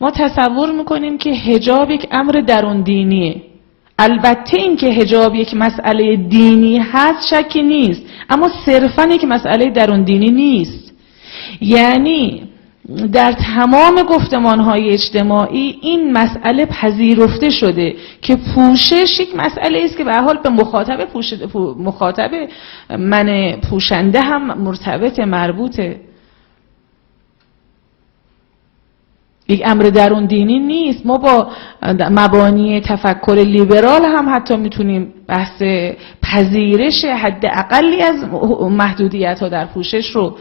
ما تصور میکنیم که حجاب یک امر درون دینیه. البته این که حجاب یک مسئله دینی هست شکی نیست، اما صرفاً یک مسئله درون دینی نیست. یعنی در تمام گفتمان‌های اجتماعی این مسئله پذیرفته شده که پوشش یک مسئله است که به هر حال به مخاطب من پوشنده هم مربوطه. یک امر درون دینی نیست. ما با مبانی تفکر لیبرال هم حتی میتونیم بحث پذیرش حداقلی از محدودیت‌ها در پوشش رو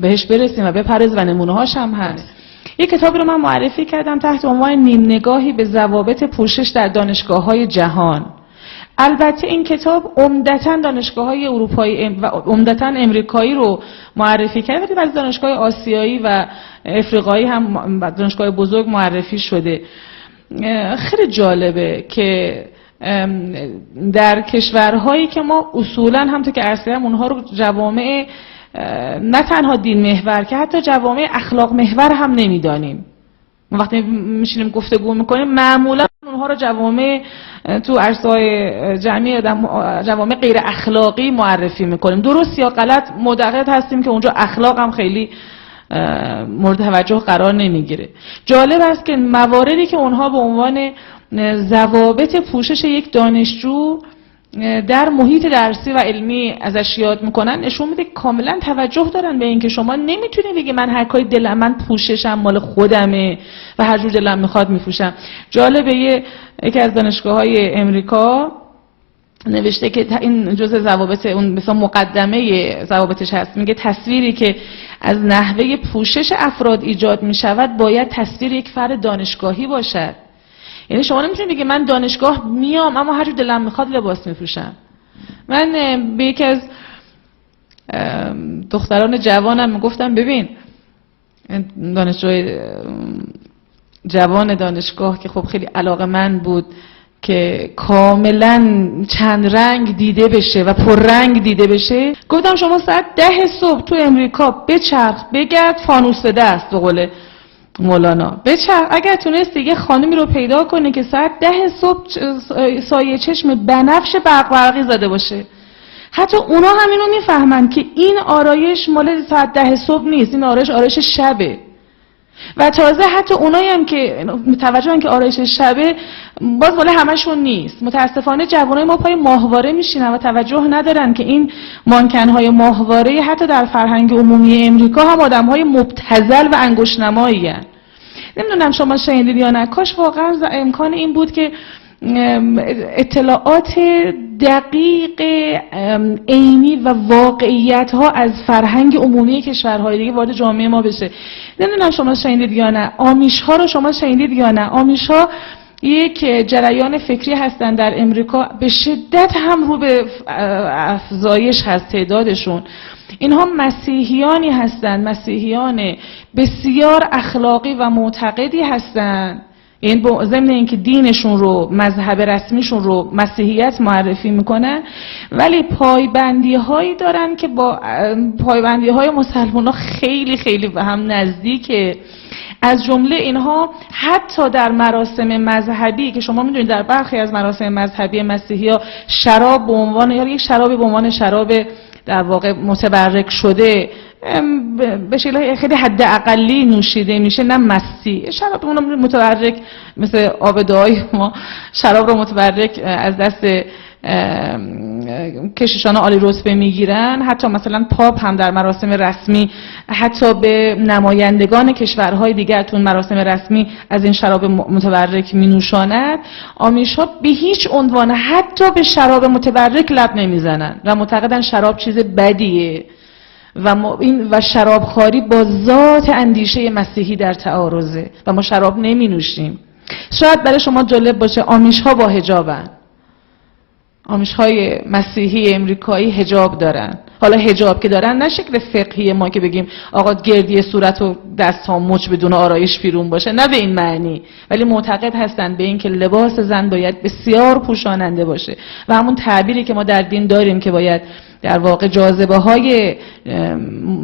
بهش برسیم و بپرز و نمونه‌هاش هم هست. یک کتابی رو من معرفی کردم تحت عنوان نیم نگاهی به ضوابط پوشش در دانشگاه‌های جهان. البته این کتاب عمدتاً دانشگاه‌های اروپایی و عمدتاً امریکایی رو معرفی کرده، ولی بعضی دانشگاه آسیایی و افریقایی هم دانشگاه بزرگ معرفی شده. خیلی جالبه که در کشورهایی که ما اصولاً همونطور که عرض کردم اونها رو جوامع نه تنها دین محور که حتی جوامع اخلاق محور هم نمیدانیم. ما وقتی میشینیم گفتگو میکنیم معمولا اونها رو جوامع تو عرصه‌های جمعی جوامع غیر اخلاقی معرفی میکنیم. درست یا غلط معتقد هستیم که اونجا اخلاق هم خیلی مورد توجه قرار نمیگیره. جالب است که مواردی که اونها به عنوان ضوابط پوشش یک دانشجو در محیط درسی و علمی ازش یاد میکنن نشون میده کاملا توجه دارن به این که شما نمیتونی بگی من هر کاری دلم، من پوششم مال خودمه و هر جور دلم میخواد میپوشم. جالبه یکی از دانشگاه‌های امریکا نوشته که این جزء ضوابط اون مثلا مقدمه ضوابطش هست، میگه تصویری که از نحوه پوشش افراد ایجاد میشود باید تصویر یک فرد دانشگاهی باشد. یعنی شما نمیتونید بگید من دانشگاه میام اما هر جور دلم میخواد لباس میپوشم. من به یکی از دختران جوانم میگفتم ببین دانشجوی جوان دانشگاه که خب خیلی علاقه‌مند بود که کاملا چند رنگ دیده بشه و پررنگ دیده بشه، گفتم شما ساعت 10 صبح تو امریکا بچرخ بگرد فانوس به دست به قول مولانا بچرخ، اگر تونست یه خانمی رو پیدا کنه که ساعت 10 صبح سایه چشم بنفش برقی زده باشه، حتی اونا همینو میفهمن که این آرایش مال ساعت 10 صبح نیست، این آرایش شبه. و تازه حتی اونایی هم که متوجهن که آرایش شبه باز مال همشون نیست. متاسفانه جوانای ما پای ماهواره میشینن و توجه ندارن که این مانکن‌های ماهواره حتی در فرهنگ عمومی امریکا هم آدم‌های مبتذل و انگشت‌نمایی هستند. نمیدونم شما شنیدید یا نه، کاش واقعا امکان این بود که اطلاعات دقیق عینی و واقعیت ها از فرهنگ عمومی کشورهای دیگه وارد جامعه ما بشه. نمیدونم شما شنیدید یا نه، آمیش ها رو شما شنیدید یا نه. آمیش ها یک جریان فکری هستند در امریکا، به شدت هم رو به افزایش هست تعدادشون. اینها مسیحیانی هستند، مسیحیان بسیار اخلاقی و معتقدی هستند. این ضمن اینکه دینشون رو، مذهب رسمیشون رو مسیحیت معرفی میکنن، ولی پایبندی هایی دارن که با پایبندی های مسلمان ها خیلی خیلی به هم نزدیکه. از جمله اینها حتی در مراسم مذهبی که شما میدونید در برخی از مراسم مذهبی مسیحی ها شراب به عنوان یا یک شرابی به عنوان شراب در واقع متبرک شده به شکل خیلی حد اقلی نوشیده میشه، نه مستی. شراب متبرک مثل آب دعای ما شراب رو متبرک از دست کشیشان عالی رتبه میگیرن. حتی مثلا پاپ هم در مراسم رسمی حتی به نمایندگان کشورهای دیگر تو مراسم رسمی از این شراب متبرک می نوشاند. آمیش‌ها به هیچ عنوان حتی به شراب متبرک لب نمیزنن و معتقدن شراب چیز بدیه و شرابخواری با ذات اندیشه مسیحی در تعارضه و ما شراب نمی نوشیم. شاید برای شما جالب باشه آمیش‌ها با حجابن. آمیش‌های مسیحی امریکایی حجاب دارن. حالا حجاب که دارن نه شکل فقهی ما که بگیم آقا گردی صورت و دست ها مچ بدون آرایش بیرون باشه، نه به این معنی، ولی معتقد هستن به این که لباس زن باید بسیار پوشاننده باشه و همون تعبیری که ما در دین داریم که باید در واقع جاذبه های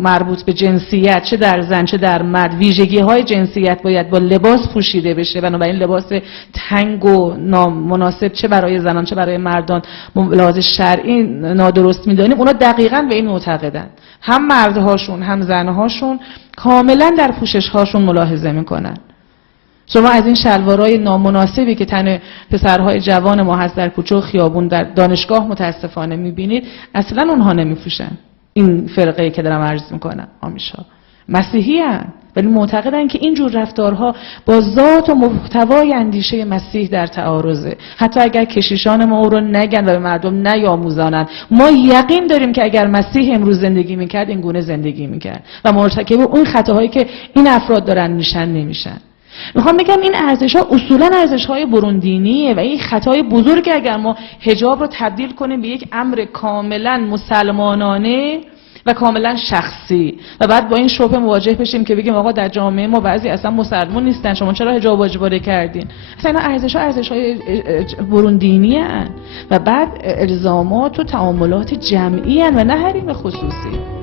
مربوط به جنسیت، چه در زن چه در مرد، ویژگی های جنسیت باید با لباس پوشیده بشه. بنابراین لباس تنگ و نامناسب چه برای زنان چه برای مردان لحاظ شرعی نادرست می‌دانیم. اونا دقیقاً به این معتقدن، هم مردهاشون هم زنهاشون کاملا در پوشش هاشون ملاحظه میکنن. شما از این شلوارهای نامناسبی که تن پسرهای جوان ما هست در کوچه و خیابون، در دانشگاه متاسفانه میبینید، اصلا اونها نمیپوشن. این فرقه‌ای که دارم عرض میکنم آمیشا مسیحی هستند ولی معتقدن که این جور رفتارها با ذات و محتوای اندیشه مسیح در تعارضه. حتی اگر کشیشان ما او رو نگن و به مردم نیاموزانن، ما یقین داریم که اگر مسیح امروز زندگی میکرد این گونه زندگی میکرد و مرتکب اون خطاهایی که این افراد دارن میشن نمیشن. میخوام بگم این ارزش‌ها اصولاً ارزش‌های برون-دینیه و این خطای بزرگی اگر ما حجاب رو تبدیل کنیم به یک امر کاملاً مسلمانانه و کاملا شخصی و بعد با این شبهه مواجه بشیم که بگیم آقا در جامعه ما بعضی اصلا مسلمان نیستن، شما چرا حجاب واجباره کردین؟ اصلا اینا ارزش‌های برون دینی هستند و بعد الزامات و تعاملات جمعی هستند و نه حریم خصوصی.